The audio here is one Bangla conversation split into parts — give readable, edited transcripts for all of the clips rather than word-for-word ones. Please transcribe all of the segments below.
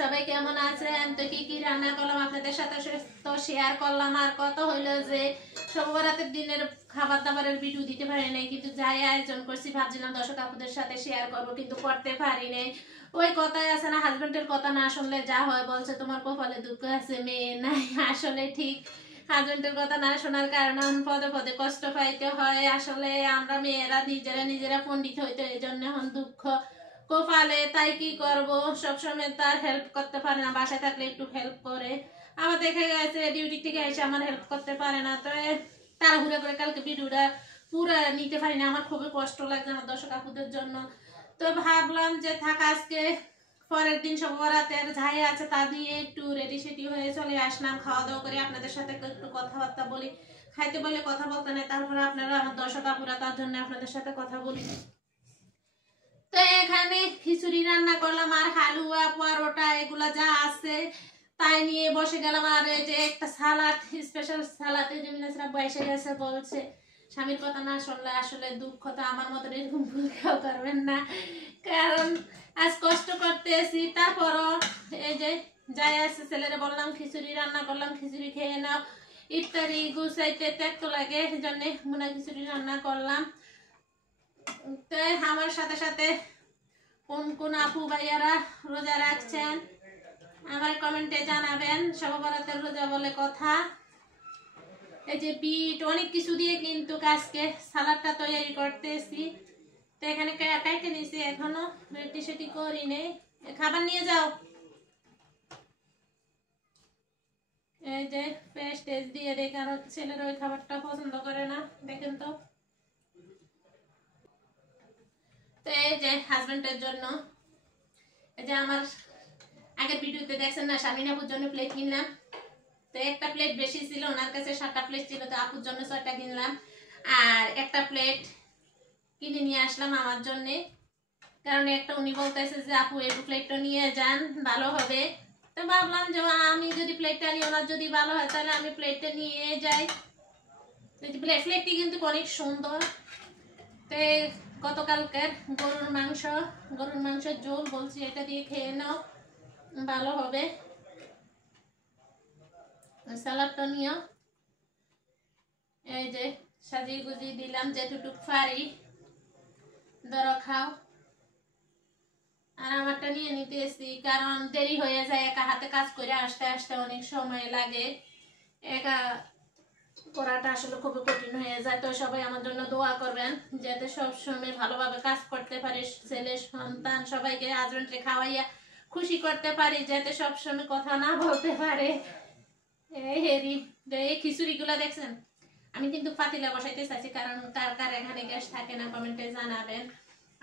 সবাই কেমন আছেন? তো কি কি রান্না করলাম আপনাদের সাথে তো শেয়ার করলাম। আর কত হইলো যে শবে বরাতের দিনের খাবার দাবারের ভিডিও দিতে পারি নাই, কিন্তু যাই আয়োজন করছি ভাবছিলাম দর্শক আপুদের সাথে শেয়ার করব, কিন্তু করতে পারি নাই। ওই কথাই আছে না, হাজবেন্ডের কথা না শুনলে যা হয়, বলছে তোমার কপালে দুঃখ আছে মেয়ে নাই। আসলে ঠিক, হাজবেন্ডের কথা না শোনার কারণে পদে পদে কষ্ট পাইতে হয়। আসলে আমরা মেয়েরা নিজেরা পণ্ডিত হইতে, এই জন্য এখন দুঃখ কপালে। তাই কি করব, সবসময় তার হেল্প করতে পারে না, বাসায় থাকলে একটু হেল্প করে। আমার দেখে গেছে ডিউটি থেকে এসে আমার হেল্প করতে পারে না, তো তাড়াহুড়া করে কালকে ভিডিওটা পুরো নিতে পারি না। আমার খুবই কষ্ট লাগছে আমার দর্শক আপুদের জন্য। তো ভাবলাম যে থাক, আজকে পরের দিন সব রাতের ঝাই আছে, তা দিয়ে একটু রেডি সেটি হয়ে চলে আসলাম, খাওয়া দাওয়া করে আপনাদের সাথে একটু কথাবার্তা বলি। খাইতে বলে কথা বলতে নেই, তারপরে আপনারা আমার দর্শক আপুরা, তার জন্য আপনাদের সাথে কথা বলি। তো এখানে খিচুড়ি রান্না করলাম, আর হালুয়া পরোটা এগুলা যা আছে তাই নিয়ে বসে গেলাম। আর এই যে একটা সালাদ, স্পেশাল সালাদ, এই যে মিনাসরা বসে গেছে, বলছে স্বামীর কথা না শুনলে আসলে দুঃখ। তো আমার মতো এরকম ভুল কেউ করবেন না, কারণ আজ কষ্ট করতেছি। তারপরও এই যে যাই আছে, ছেলেরা বললাম খিচুড়ি রান্না করলাম, খিচুড়ি খেয়ে নাও। ইফতারি গুছাইতে ত্যাক্ত লাগে, এই জন্য মুনা খিচুড়ি রান্না করলাম। তো আমার সাথে সাথে কোন কোন আপু ভাইয়ারা রোজা রাখছেন আমার কমেন্টে জানাবেন। শবে বরাতের রোজা বলে কথা। এই যে বিট অনেক কিছু দিয়ে কিন্তু আজকে সালাদটা তৈরি করতেছি। তো এখানে কাইটে নিছি, এখনো রেডি সেটি করি নেই। খাবার নিয়ে যাও। এই যে পেস্ট দিয়ে দেয়, কারণ ছেলেরা ওই খাবারটা পছন্দ করে না। দেখেন তো, তো এই যে হাজবেন্ডের জন্য, এই যে আমার আগের ভিডিওতে দেখছেন না, স্বামীন আপুর জন্য প্লেট কিনলাম। তো একটা প্লেট বেশি ছিল, ওনার কাছে 7টা প্লেট ছিল, তো আপুর জন্য 6টা কিনলাম। আর একটা প্লেট কিনে নিয়ে আসলাম আমার জন্য, কারণ একটা উনি বলতেছে যে আপু এই প্লেটটা নিয়ে যান, ভালো হবে। তো ভাবলাম যে আমি যদি প্লেটটা নিই, ওনার যদি ভালো হয় তাহলে আমি প্লেটটা নিয়ে যাই। প্লেটটি কিন্তু অনেক সুন্দর। তো গতকালকের গরুর মাংসের ঝোল, বলছি এটা দিয়ে খেয়ে নাও, ভালো হবে। সালাদটা নিও। এই যে সাজিয়ে গুজিয়ে দিলাম যেটুকু পারি, ধরো খাও। আর আমারটা নিয়ে নিতেছি, কারণ দেরি হয়ে যায়, একা হাতে কাজ করে আসতে আসতে অনেক সময় লাগে, একা করাটা আসলে খুবই কঠিন হয়ে যায়। তো সবাই আমার জন্য দোয়া করবেন, যাতে সবসময় ভালোভাবে কাজ করতে পারি, ছেলে সন্তান সবাইকে হাজবেন্ডকে খাওয়াইয়া খুশি করতে পারি, যাতে সবসময় কথা না বলতে পারে। এই খিচুড়ি গুলা দেখছেন, আমি কিন্তু পাতিলা বসাইতে চাইছি, কারণ কার কার এখানে গ্যাস থাকে না কমেন্টে জানাবেন।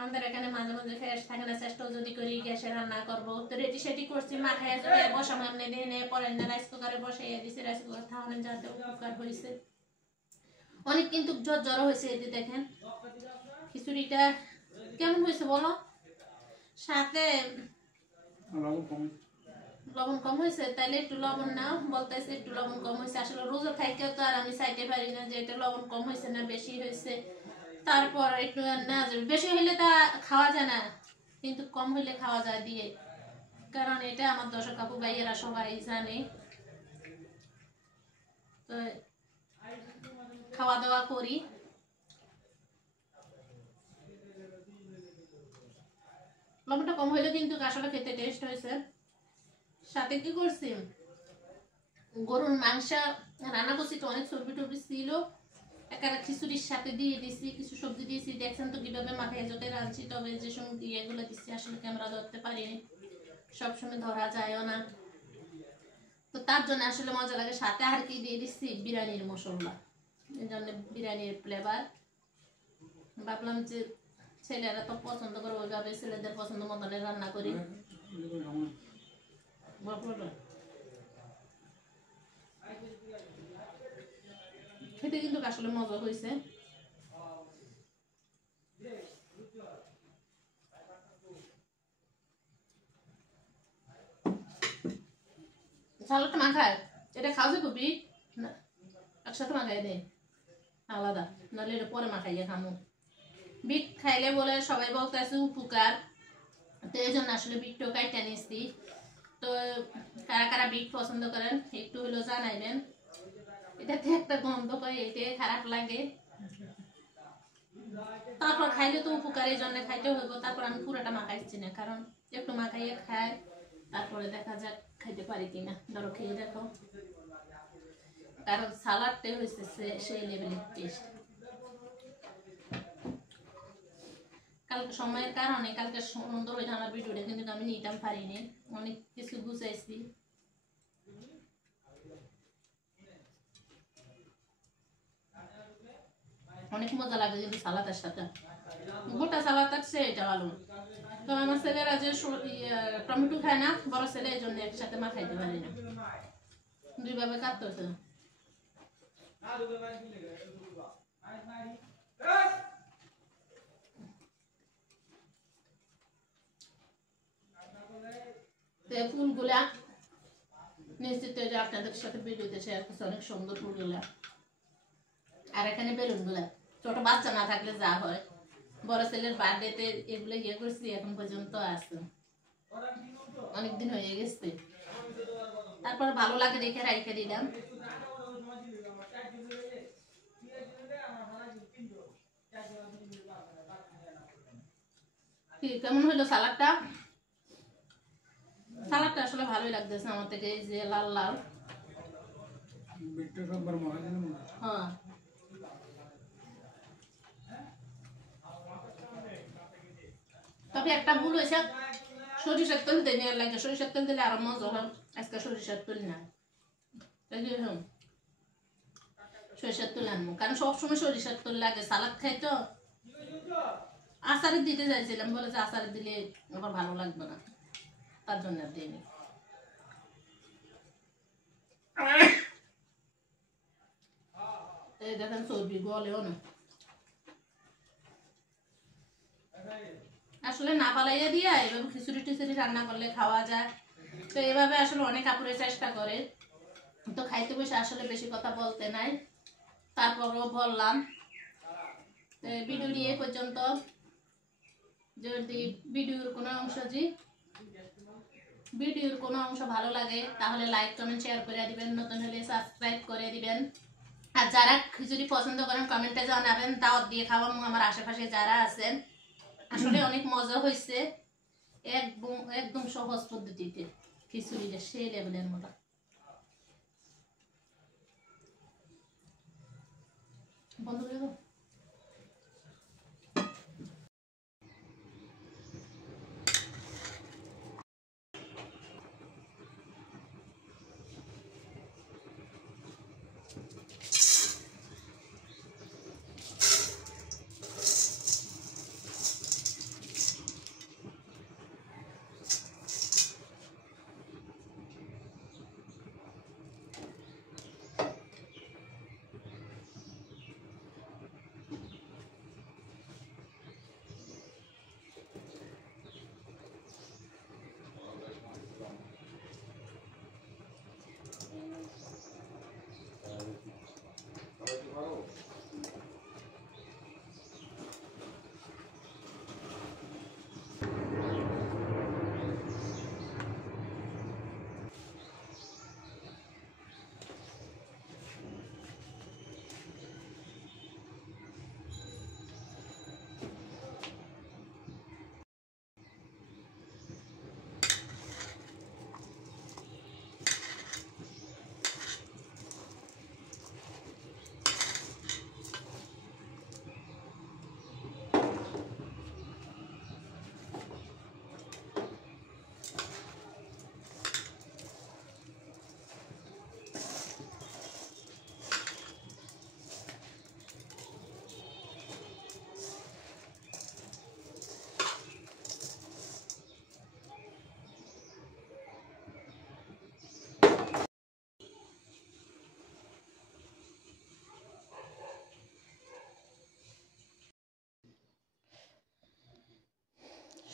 আমাদের এখানে মাঝে মাঝে গ্যাস থাকে না, চেষ্টা যদি করি গ্যাসে রান্না করবো। তো রেডি সেটি করছি, মাখাইয়া যদি বসাম এমনি দিনে পরে না, রাইস কুকারে বসাইয়া দিছি, রাইস কুকার থাউনে যাতে উপকার হয়েছে। অনেক কিন্তু জ্বর হয়েছে। এই যে দেখেন খিচুড়িটা কেমন হয়েছে বলো, সাথে লবণ কম হয়েছে, তাইলে একটু লবণ নাও। বলতেছে একটু লবণ কম হয়েছে, আসলে রোজা থাকে তো আর আমি চাইতে পারি না যে এটা লবণ কম হয়েছে না বেশি হয়েছে। তারপর একটু না, বেশি হইলে তা খাওয়া যায় না, কিন্তু কম হইলে খাওয়া যায় দিয়ে, কারণ এটা আমার দর্শক আপু ভাইয়েরা সবাই জানে। তো খাওয়া দাওয়া করি। লবণটা কম হইলে কিন্তু আসলে খেতে টেস্ট হয়েছে। সাথে কি করছি, গরুর মাংস রান্না করছি, তো অনেক সবজি টবজি ছিল, একটা খিচুড়ির সাথে দিয়ে দিছি, কিছু সবজি দিয়েছি। দেখছেন তো কিভাবে মাথায় যেতে রাঁধছি। তবে যে সময় এগুলো দিচ্ছি আসলে ক্যামেরা ধরতে পারিনি, সবসময় ধরা যায়ও না, তো তার জন্য আসলে মজা লাগে। সাথে আর কি দিয়ে দিচ্ছি, বিরিয়ানির মশলা, এই জন্য বিরিয়ানির ফ্লেভার। ভাবলাম যে ছেলেরা তো পছন্দ করে, ওইভাবে ছেলেদের পছন্দ মতন রান্না করি। খেতে কিন্তু আসলে মজা হয়েছে। সালাদটা মাখায়, এটা খাওয়া যাবে খুবই না, একসাথে মাখাই দেয় আলাদা, নাহলে এটা পরে মাখাইয়া খামো। বিট খাইলে বলে সবাই বলতেছে উপকার, তো এই জন্য আসলে বিটটাও কাইটা নিচ্ছি। তো তো কারা কারা বিট পছন্দ করেন একটু হলেও জানাইবেন। এটাতে একটা গন্ধ পাই, এটাই খারাপ লাগে। তারপর খাইলে তো উপকারের জন্য খাইতে হইব। তারপর আমি পুরোটা মাখাইছি না, কারণ একটু মাখাইয়ে খাই, তারপরে দেখা যাক খাইতে পারি কিনা। ধরো খেয়ে দেখো, কারণ সালাডটাই হয়েছে সেই লেভেলের টেস্ট। কালকে সময়ের কারণে কালকে সুন্দর হয়েছে আমার ভিডিওটা, কিন্তু আমি নিতাম পারিনি, অনেক কিছু গুছাইছি। অনেক মজা লাগে কিন্তু সালাদের সাথে, গোটা সালাদ আছে এটা ভালো। তো আমার ছেলেরা যে টমেটো খায় না, বড় ছেলে, এই জন্য একসাথে মাখাইতে পারি না, দুইভাবে কাটতে হচ্ছে। ফুলগুলা নিশ্চিত যে আপনাদের সাথে ভিডিওতে শেয়ার করছে, অনেক সুন্দর ফুলগুলা। আর এখানে বেলুন গুলা ছোট বাচ্চা না থাকলে যা হয়, বড় ছেলের বার্থডেতে এগুলো ইয়ে করছি, এখন পর্যন্ত আছে, অনেকদিন হয়ে গেছে। তারপর ভালো লাগে রেখে রাইখে দিলাম। কেমন হইলো সালাডটা? সালাডটা আসলে ভালোই লাগতেছে আমার থেকে, এই যে লাল লাল। হ্যাঁ, তবে একটা ভুল হয়েছে, সরিষার তেল দিয়ে নেওয়ার লাগে। সরিষার তেল দিলে আরো মজা হয়, আজকে সরিষার তেল না, সরিষার তেল আনবো, কারণ সবসময় সরিষার তেল লাগে সালাদ খাই তো। আচারে দিতে চাইছিলাম, বলে যে আচারে দিলে আবার ভালো লাগবে না, তার জন্য আর দিইনি। এই দেখেন চর্বি গলেও না, আসলে না পালাইয়া দিয়া এভাবে খিচুড়ি টিচুড়ি রান্না করলে খাওয়া যায়। তো এভাবে আসলে অনেক আপুরে চেষ্টা করে, তো খাইতে বসে আসলে বেশি কথা বলতে নাই, তারপরও বললাম। ভিডিও নিয়ে পর্যন্ত, যদি ভিডিওর কোনো অংশ ভালো লাগে তাহলে লাইক কমেন্ট শেয়ার করে দিবেন, নতুন হলে সাবস্ক্রাইব করে দিবেন। আর যারা খিচুড়ি পছন্দ করেন কমেন্টে জানাবেন, দাওয়াত দিয়ে খাওয়াবো আমার আশেপাশে যারা আছেন। আসলে অনেক মজা হয়েছে, একদম সহজ পদ্ধতিতে খিচুড়িটা সেই লেভেলের মতো। বন্ধ করে দাও।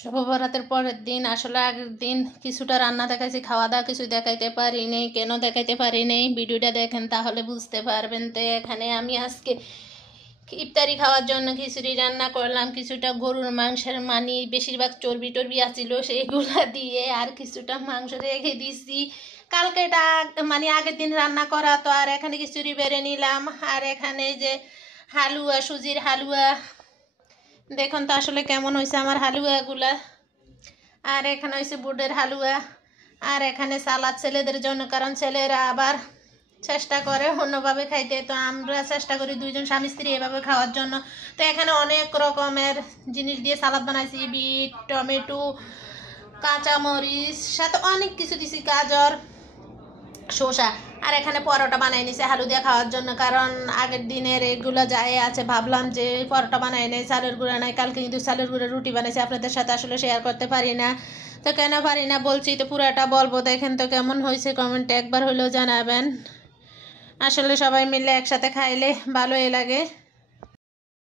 শুভ বরাতের পরের দিন, আসলে আগের দিন কিছুটা রান্না দেখাইছি, খাওয়া দাওয়া কিছু দেখাইতে পারি নাই। কেন দেখাইতে পারি নাই ভিডিওটা দেখেন তাহলে বুঝতে পারবেন। তো এখানে আমি আজকে ইফতারি খাওয়ার জন্য খিচুড়ি রান্না করলাম, কিছুটা গরুর মাংসের বেশিরভাগ চর্বি টর্বি আছিল সেইগুলা দিয়ে, আর কিছুটা মাংস রেখে দিছি। কালকে এটা আগের দিন রান্না করা, তো আর এখানে খিচুড়ি বেড়ে নিলাম। আর এখানে যে হালুয়া, সুজির হালুয়া, দেখুন তো আসলে কেমন হয়েছে আমার হালুয়াগুলা। আর এখানে হয়েছে বুটের হালুয়া। আর এখানে সালাদ ছেলেদের জন্য, কারণ ছেলেরা আবার চেষ্টা করে অন্যভাবে খাইতে, তো আমরা চেষ্টা করি দুইজন স্বামী স্ত্রী এভাবে খাওয়ার জন্য। তো এখানে অনেক রকমের জিনিস দিয়ে সালাদ বানাইছি, বিট, টমেটো, কাঁচামরিচ, সাথে অনেক কিছু দিছি, গাজর, শসা। আর এখানে পরোটা বানাই নিছে আলু দিয়ে খাওয়ার জন্য, কারণ আগের দিনের এগুলো যাই আছে, ভাবলাম যে পরোটা বানাই নেই, চালের গুঁড়া নাই। কালকে কিন্তু চালের গুঁড়া রুটি বানাইছি, আপনাদের সাথে আসলে শেয়ার করতে পারি না। তো কেন পারি না বলছি, তো পুরাটা বলবো, দেখেন তো কেমন হয়েছে, কমেন্টে একবার হলেও জানাবেন। আসলে সবাই মিলে একসাথে খাইলে ভালোই লাগে।